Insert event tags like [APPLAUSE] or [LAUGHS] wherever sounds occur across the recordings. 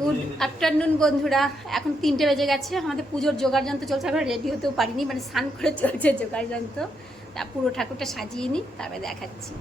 Good afternoon বন্ধুরা এখন তিনটে বেজে গেছে আমাদের পুজোর জোগাড় যন্ত্র চলছে আমরা রেডি হতেও পারিনি মানে স্নান করে চলছে জোগাড় যন্ত্র। তা পুরো ঠাকুরটা সাজিয়ে নিই তারপরে দেখাচ্ছি।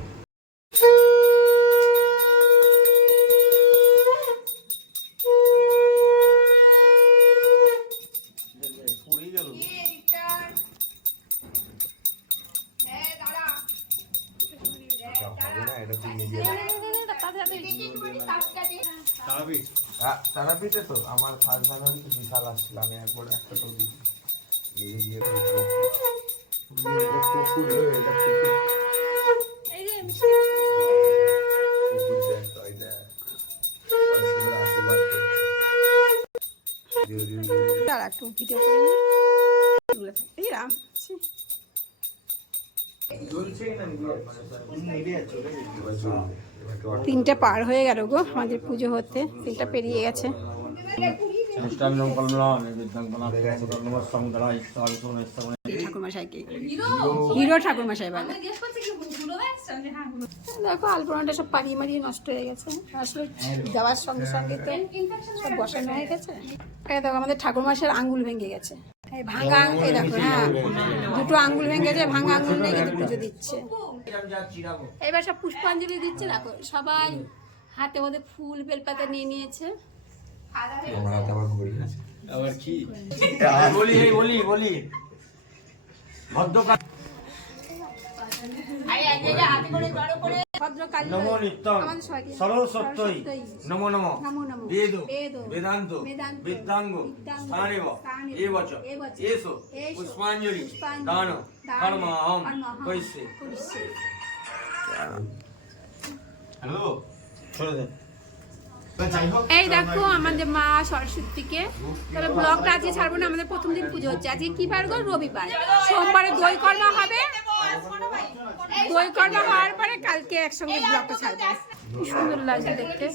তারাপীঠে? তো আমার ফার্স্ট জানুয়ারি তো বিশাল আসছিল। আমি একবার একটা তো দিই। এই গিয়ে দাঁড়া একটু ভিডিও করে নিই এগুলো থাক- এই রাম। তিনটে পার হয়ে গেল গো আমাদের পুজো হতে, তিনটা পেরিয়ে গেছে। হিরো ঠাকুরমশাই বলে। দেখো আলপনাটা সব পাড়িয়ে মারিয়ে নষ্ট হয়ে গেছে। আসলে দেওয়ার সঙ্গে সঙ্গে তো সব বসানো হয়ে গেছে। দেখো আমাদের ঠাকুরমশাইয়ের আঙ্গুল ভেঙে গেছে। এই ভাঙা আঙ্গুল এই দেখো হ্যাঁ। দুটো আঙ্গুল ভেঙে গেছে ভাঙা আঙ্গুল নিয়ে কিন্তু পুজো দিচ্ছে। এবার সব পুষ্পাঞ্জলি দিচ্ছে দেখো সবাই হাতে মধ্যে ফুল বেলপাতা নিয়ে নিয়েছে। আবার কি? বলি বলি বলি। ভদ্রকালী নমো নিত্যম। নমো নমো। বেদ। বেদান্ত। বিদ্যাঙ্গ। স্থানেব। এবচ। এসো। পুষ্পাঞ্জলি। দান। কর্মাহম। হ্যালো এই দেখো আমাদের মা সরস্বতীকে তবে ব্লগটা আজকে ছাড়বো না আমাদের প্রথম দিন পুজো হচ্ছে আজকে কি বার গো রবিবার সোমবারে দই কর্মা হবে দই কর্মা হওয়ার পরে কালকে একসঙ্গে ব্লগটা ছাড়বো। কি সুন্দর লাগছে দেখতে।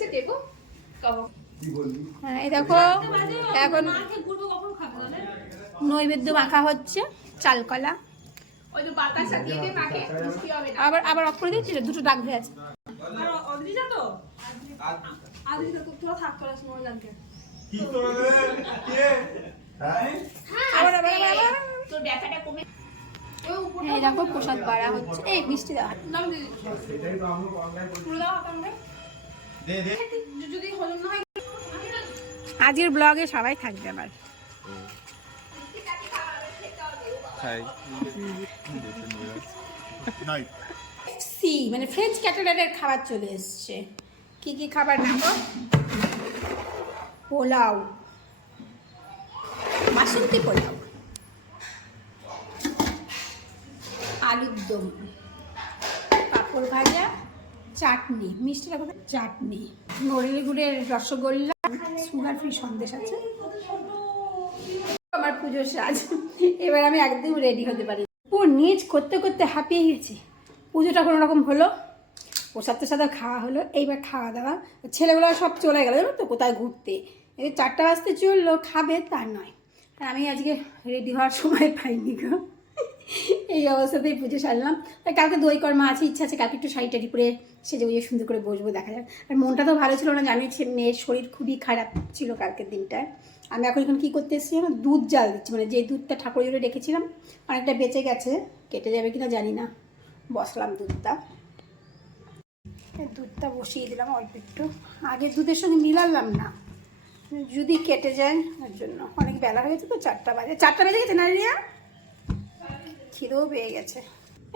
হ্যাঁ এই দেখো এখন নৈবেদ্য মাখা হচ্ছে চালকলা। আবার আবার অফ করে দিচ্ছি দুটো ডাক হয়ে আছে। আবার আবার আবার আবার। এই দেখো প্রসাদ বাড়া হচ্ছে। এই মিষ্টি দেওয়া আজকের ব্লগে সবাই থাকবে আবার। সি মানে ফ্রেঞ্চ ক্যাটারারের খাবার চলে এসছে। কি কি খাবার নেব পোলাও। বাসন্তী পোলাও। আলুর দম, পাঁপড় ভাজা, চাটনি, মিষ্টি রকমের চাটনি নড়িল গুড়ের রসগোল্লা, সুগার ফ্রি সন্দেশ আছে। আমার পুজোর সাজ, এবার আমি একদম রেডি হতে পারি। ও নিজ করতে করতে হাঁপিয়ে গেছি পুজোটা কোনো রকম হলো? প্রসাদ তো সাথে খাওয়া হলো। এইবার খাওয়া দাওয়া। ছেলেগুলো সব চলে গেলো, জানো তো, কোথায় ঘুরতে? এই চারটা বাজতে চলল, খাবে তার নয়। আমি আজকে রেডি হওয়ার সময় পাইনি গো। এই অবস্থাতেই পুজো সারলাম। আর কালকে দই কর্মা আছে, ইচ্ছা আছে কালকে একটু শাড়ি টাড়ি পরে সেজে বুঝে সুন্দর করে বসবো, দেখা যাক। আর মনটা তো ভালো ছিল না জানি মেয়ের শরীর খুবই খারাপ ছিল কালকের দিনটায়। আমি এখন এখন কী করতে এসেছি আমার দুধ জাল দিচ্ছি মানে যে দুধটা ঠাকুর জোরে রেখেছিলাম, অনেকটা বেঁচে গেছে, কেটে যাবে কিনা জানি না। বসলাম দুধটা। দুধটা বসিয়ে দিলাম অল্প একটু। আগে দুধের সঙ্গে মিলালাম না। যদি কেটে যায়, ওর জন্য। অনেক বেলা হয়ে গেছে তো, চারটা বাজে চারটা বেজে গেছে না রিয়া? খিদেও পেয়ে গেছে।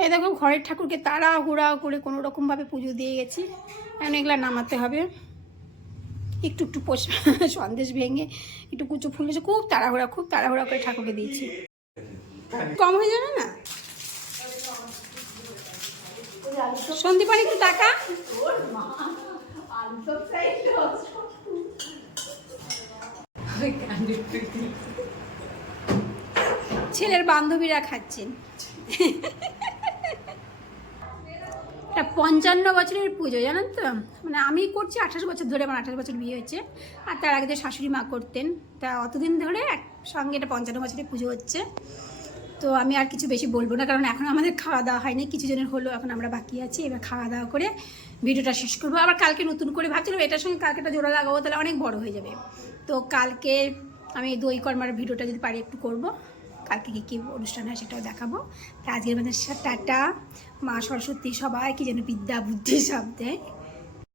এই দেখো ঘরের ঠাকুরকে তাড়া হুড়া করে কোনো রকমভাবে পুজো দিয়ে গেছি। এখন এগুলা নামাতে হবে। একটু একটু পোষ [LAUGHS] সন্দেশ ভেঙে একটু কুচু ফুল এসে খুব তাড়াহুড়া খুব তাড়াহুড়া করে ঠাকুরকে দিয়েছি। কম হয়ে যাবে না? সন্দীপানি একটু টাকা ছেলের বান্ধবীরা খাচ্ছেন। পঞ্চান্ন বছরের পুজো, জানেন তো? মানে আমি করছি আঠাশ বছর ধরে, আমার আঠাশ বছর বিয়ে হয়েছে। আর তার আগে শাশুড়ি মা করতেন। তা অতদিন ধরে একসঙ্গে এটা পঞ্চান্ন বছরের পুজো হচ্ছে। তো আমি আর কিছু বেশি বলব না, কারণ এখন আমাদের খাওয়া দাওয়া হয়নি, কিছু জনের হলো, এখন আমরা বাকি আছি। এবার খাওয়া দাওয়া করে ভিডিওটা শেষ করব। আবার কালকে নতুন করে ভাবছিলাম, এটার সঙ্গে কালকেটা জোড়া লাগাবো, তাহলে অনেক বড় হয়ে যাবে। তো কালকে আমি দই কর্মার ভিডিওটা যদি পারি, একটু করব। কালকে কী কী অনুষ্ঠান হয় সেটাও দেখাবো। আজকের মধ্যে টাটা, মা সরস্বতী সবাইকে যেন বিদ্যা বুদ্ধি সব দেয়।